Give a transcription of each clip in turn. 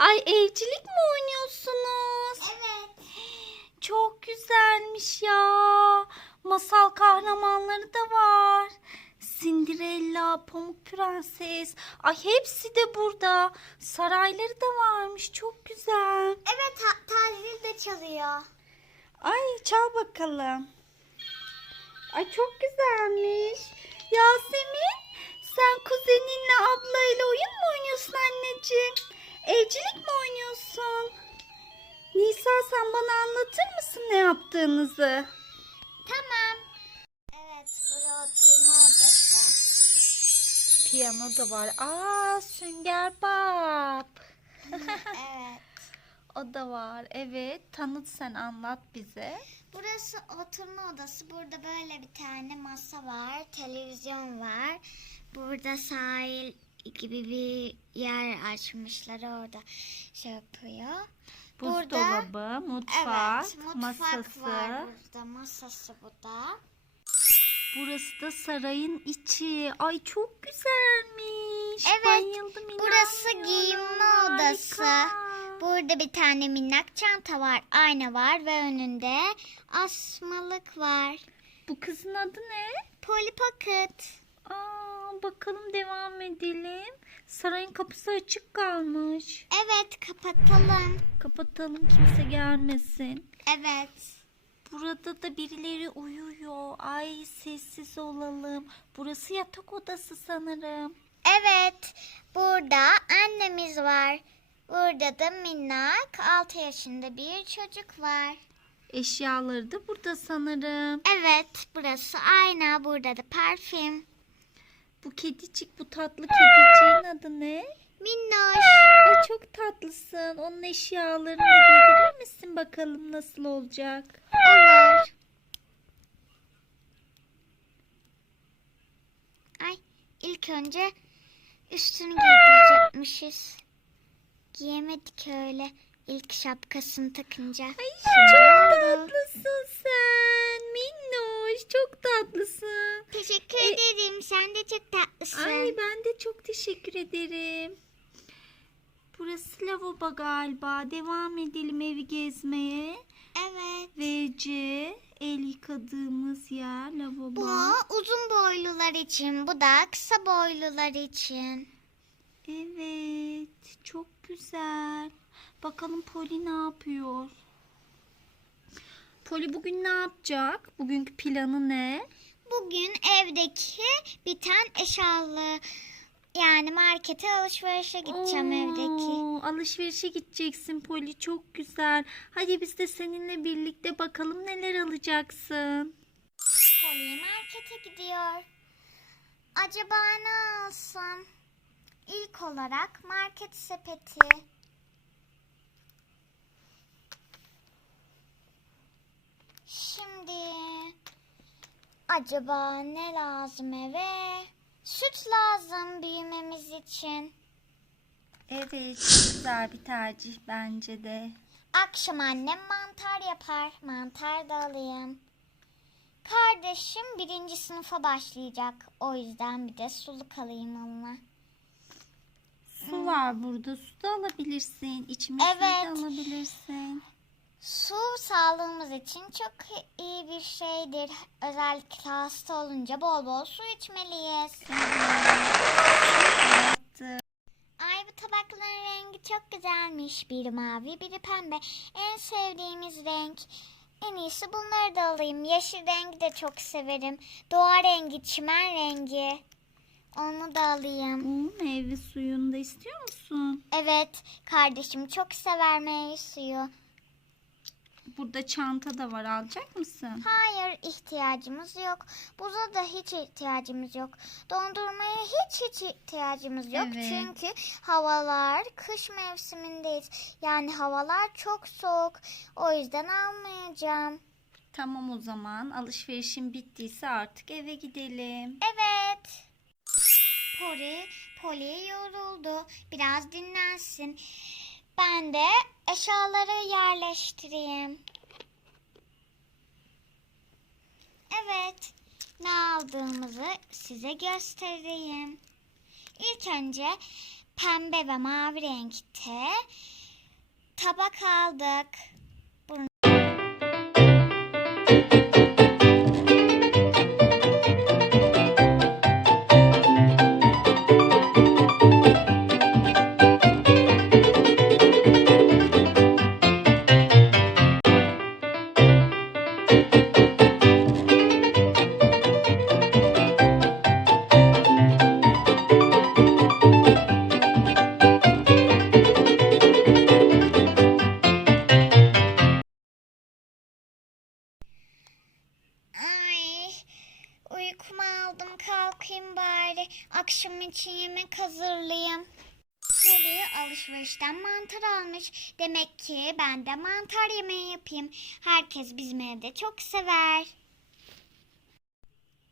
Ay evcilik mi oynuyorsunuz? Evet. Çok güzelmiş ya. Masal kahramanları da var. Cinderella, Pamuk Prenses. Ay hepsi de burada. Sarayları da varmış. Çok güzel. Evet ta- Tazil de çalıyor. Ay çal bakalım. Ay çok güzelmiş. Yasemin sen kuzeninle ablayla oyun mu oynuyorsun anneciğim? Evcilik mi oynuyorsun? Nisa sen bana anlatır mısın ne yaptığınızı? Tamam. Evet burada oturma odası. Piyano da var. Aa Sünger Bab. evet. O da var. Evet tanıt sen anlat bize. Burası oturma odası. Burada böyle bir tane masa var. Televizyon var. Burada sahil gibi bir yer açmışlar orada şey yapıyor. Buzdolabı, mutfak, evet, mutfak masası. var burada. Masası bu da. Burası da sarayın içi. Ay çok güzelmiş. Evet, Bayıldım burası giyinme odası. Harika. Burada bir tane minnak çanta var, ayna var ve önünde asmalık var. Bu kızın adı ne? Polly Pocket. Bakalım devam edelim. Sarayın kapısı açık kalmış. Evet, kapatalım. Kapatalım kimse gelmesin. Evet. Burada da birileri uyuyor. Ay sessiz olalım. Burası yatak odası sanırım. Evet, burada annemiz var. Burada da minnak 6 yaşında bir çocuk var. Eşyaları da burada sanırım. Evet, burası ayna, burada da parfüm. Bu kedicik, bu tatlı kediciğin adı ne? Minnoş. Ay çok tatlısın. Onun eşyalarını giydirir misin bakalım nasıl olacak? Olur. Ay, ilk önce üstünü giydirecekmişiz. Giyemedik öyle ilk şapkasını takınca. Ay çok tatlısın tatlısın. Teşekkür E- ederim. Sen de çok tatlısın. Ay ben de çok teşekkür ederim. Burası lavabo galiba. Devam edelim evi gezmeye. Evet. VC el yıkadığımız yer lavabo. Bu uzun boylular için, bu da kısa boylular için. Evet, çok güzel. Bakalım Poli ne yapıyor? Poli bugün ne yapacak? Bugünkü planı ne? Bugün evdeki biten eşyalı yani markete alışverişe gideceğim evdeki. Oo, Alışverişe gideceksin Poli, çok güzel. Hadi biz de seninle birlikte bakalım neler alacaksın. Polly markete gidiyor. Acaba ne alsam? İlk olarak market sepeti. Şimdi acaba ne lazım eve? Süt lazım büyümemiz için. Evet, güzel bir tercih bence de. Akşam annem mantar yapar. Mantar da alayım. Kardeşim birinci sınıfa başlayacak. O yüzden bir de suluk alayım onunla. Su var burada, su da alabilirsin. İçme suyu Evet. da alabilirsin. Su sağlığımız için çok iyi bir şeydir. Özellikle hasta olunca bol bol su içmeliyiz. Ay bu tabakların rengi çok güzelmiş. Biri mavi, biri pembe. En sevdiğimiz renk. En iyisi bunları da alayım. Yeşil rengi de çok severim. Doğa rengi, çimen rengi. Onu da alayım. Oo, meyve suyunu da istiyor musun? Evet, kardeşim çok sever meyve suyu. Burada çanta da var, alacak mısın? Hayır, ihtiyacımız yok. Buza da hiç ihtiyacımız yok. Dondurmaya hiç hiç ihtiyacımız yok. Evet. Çünkü havalar kış mevsimindeyiz. Yani havalar çok soğuk. O yüzden almayacağım. Tamam o zaman alışverişin bittiyse artık eve gidelim. Evet. Poli, Poli yoruldu. Biraz dinlensin. Ben de eşyaları yerleştireyim. Evet. Ne aldığımızı size göstereyim. İlk önce pembe ve mavi renkte tabak aldık. Aldım kalkayım bari. Akşam için yemek hazırlayayım. Harry alışverişten mantar almış. Demek ki ben de mantar yemeği yapayım. Herkes bizim evde çok sever.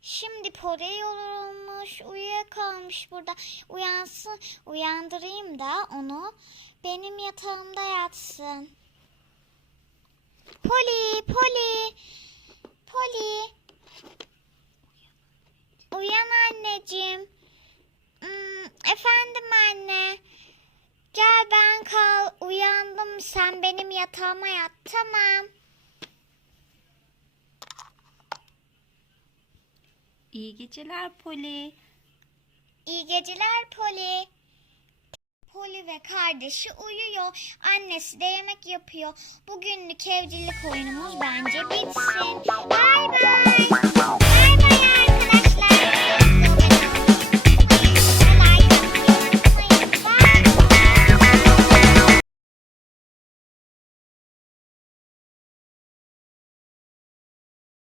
Şimdi Pori yorulmuş, uyuyakalmış burada. Uyansın, uyandırayım da onu benim yatağımda yatsın. Poli, Poli, Poli. Uyan anneciğim. Hmm, efendim anne. Gel ben kal. Uyandım. Sen benim yatağıma yat. Tamam. İyi geceler Poli. İyi geceler Poli. Poli ve kardeşi uyuyor. Annesi de yemek yapıyor. Bugünlük evcilik oyunumuz bence bitsin. Bay bay.